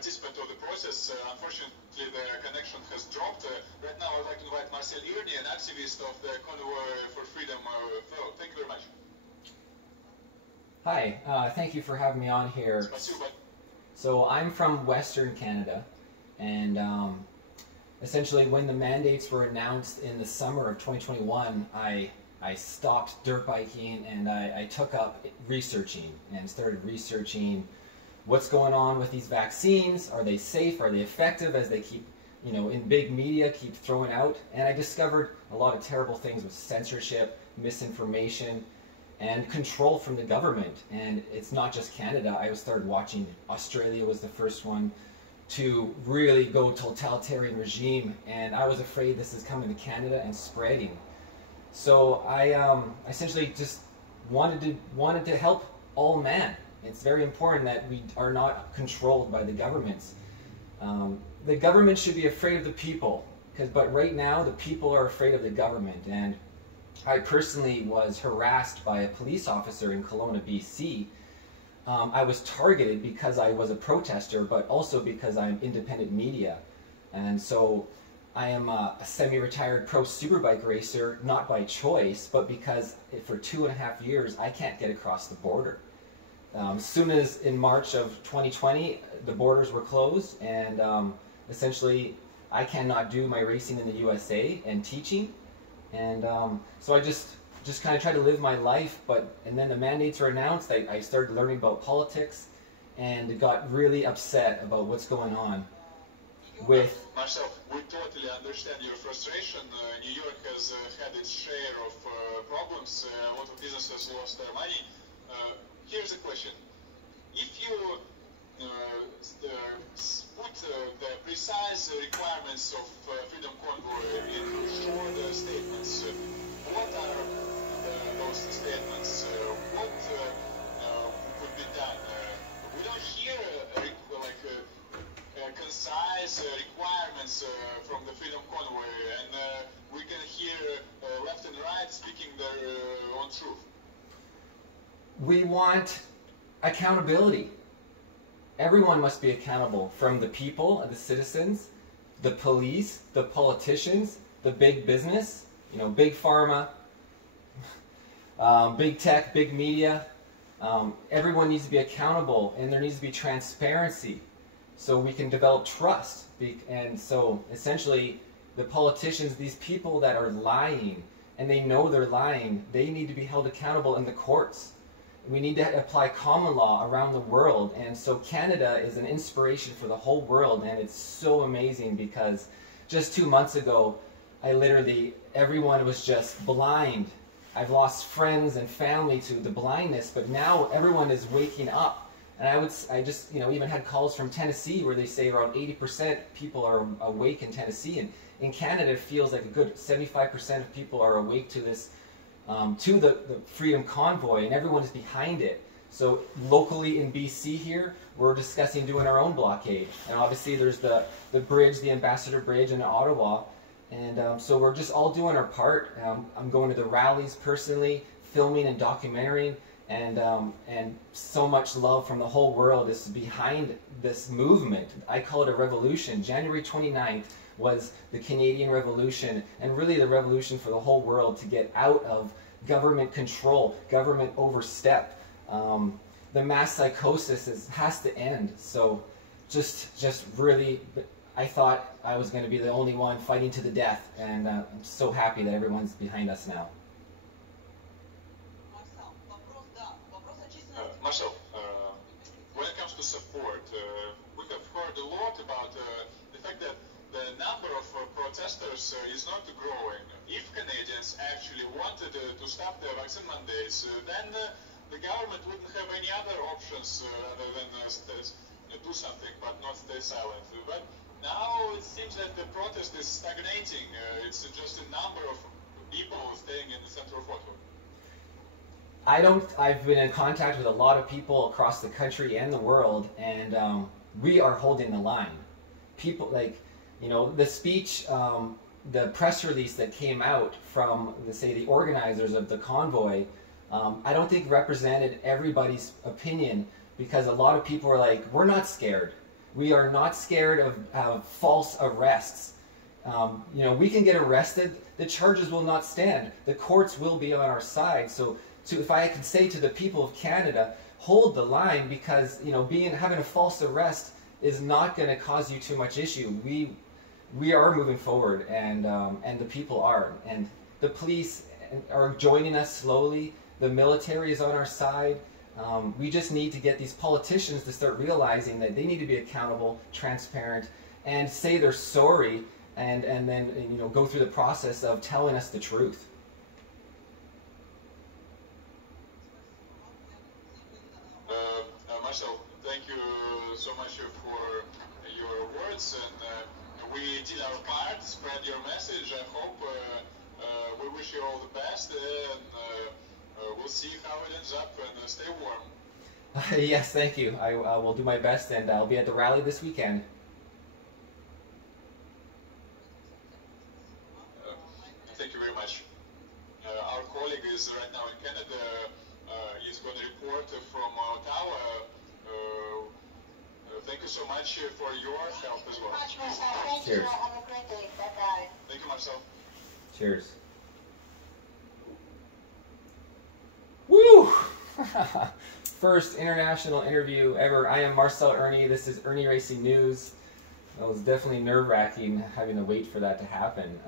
participant of the process. Unfortunately, the connection has dropped. Right now, I'd like to invite Marcel Irnie, an activist of the Convoy for Freedom fellow. Thank you very much. Hi, thank you for having me on here. So I'm from Western Canada, and essentially when the mandates were announced in the summer of 2021, I stopped dirt biking and I took up researching and started researching what's going on with these vaccines. Are they safe? Are they effective, as they keep, you know, in big media keep throwing out? And I discovered a lot of terrible things with censorship, misinformation, and control from the government. And it's not just Canada. I started watching Australia was the first one to really go totalitarian regime, and I was afraid this is coming to Canada and spreading. So I essentially just wanted to help all man. It's very important that we are not controlled by the governments. The government should be afraid of the people, but right now the people are afraid of the government. And I personally was harassed by a police officer in Kelowna, BC. I was targeted because I was a protester, but also because I'm independent media. And so I am a semi-retired pro superbike racer, not by choice, but because for 2.5 years I can't get across the border. As soon as in March of 2020, the borders were closed, and essentially I cannot do my racing in the USA and teaching. And so I just kind of try to live my life, and then the mandates were announced. I started learning about politics and got really upset about what's going on with... Marcel, we totally understand your frustration. New York has had its share of problems. A lot of businesses lost their money. Here's a question. If you put the precise requirements of Freedom Convoy in short statements, what are those statements? What could be done? We don't hear concise requirements from the Freedom Convoy, and we can hear left and right speaking their own truth. We want accountability. Everyone must be accountable, from the people, the citizens, the police, the politicians, the big business, you know, big pharma, big tech, big media. Everyone needs to be accountable, and there needs to be transparency so we can develop trust. And so essentially the politicians, these people that are lying, and they know they're lying, they need to be held accountable in the courts. We need to apply common law around the world. And so Canada is an inspiration for the whole world, and it's so amazing because just 2 months ago, everyone was just blind. I've lost friends and family to the blindness, but now everyone is waking up. And I just, you know, even had calls from Tennessee where they say around 80% people are awake in Tennessee. And in Canada, it feels like a good 75% of people are awake to this, to the Freedom Convoy, and everyone is behind it. So locally in BC here, we're discussing doing our own blockade. And obviously there's the bridge, the Ambassador Bridge in Ottawa. And so we're just all doing our part. I'm going to the rallies personally, filming and documenting. And so much love from the whole world is behind this movement. I call it a revolution. January 29th was the Canadian Revolution, and really the revolution for the whole world to get out of government control, government overstep. The mass psychosis has to end. So just really, I thought I was going to be the only one fighting to the death, and I'm so happy that everyone's behind us now. Marcel, when it comes to support, we have heard a lot about the fact that the number of protesters is not growing. If Canadians actually wanted to stop the vaccine mandates, then the government wouldn't have any other options other than do something but not stay silent. But now it seems that the protest is stagnating. It's just a number of people staying in the center of Ottawa. I've been in contact with a lot of people across the country and the world, and we are holding the line. People, like, you know, the speech, the press release that came out from, say, the organizers of the convoy, I don't think represented everybody's opinion, because a lot of people are like, we're not scared. We are not scared of false arrests. You know, we can get arrested. The charges will not stand. The courts will be on our side. So, if I can say to the people of Canada, hold the line, because you know, having a false arrest is not going to cause you too much issue. We are moving forward, and the people are, and the police are joining us slowly. The military is on our side. We just need to get these politicians to start realizing that they need to be accountable, transparent, and say they're sorry, and then you know, go through the process of telling us the truth. Marcel, thank you so much for your words, and we did our part, spread your message. I hope we wish you all the best, and we'll see how it ends up, and stay warm. Yes, thank you. I will do my best, and I'll be at the rally this weekend. Thank you very much. Our colleague is right now in Canada. He's going to report from Ottawa. Thank you so much for your help as well. Thank you much, Marcel. Thank Cheers. you. Have a great day. Bye-bye. Thank you, Marcel. Cheers. Woo! First international interview ever. I am Marcel Irnie. This is Irnieracing News. It was definitely nerve-wracking having to wait for that to happen.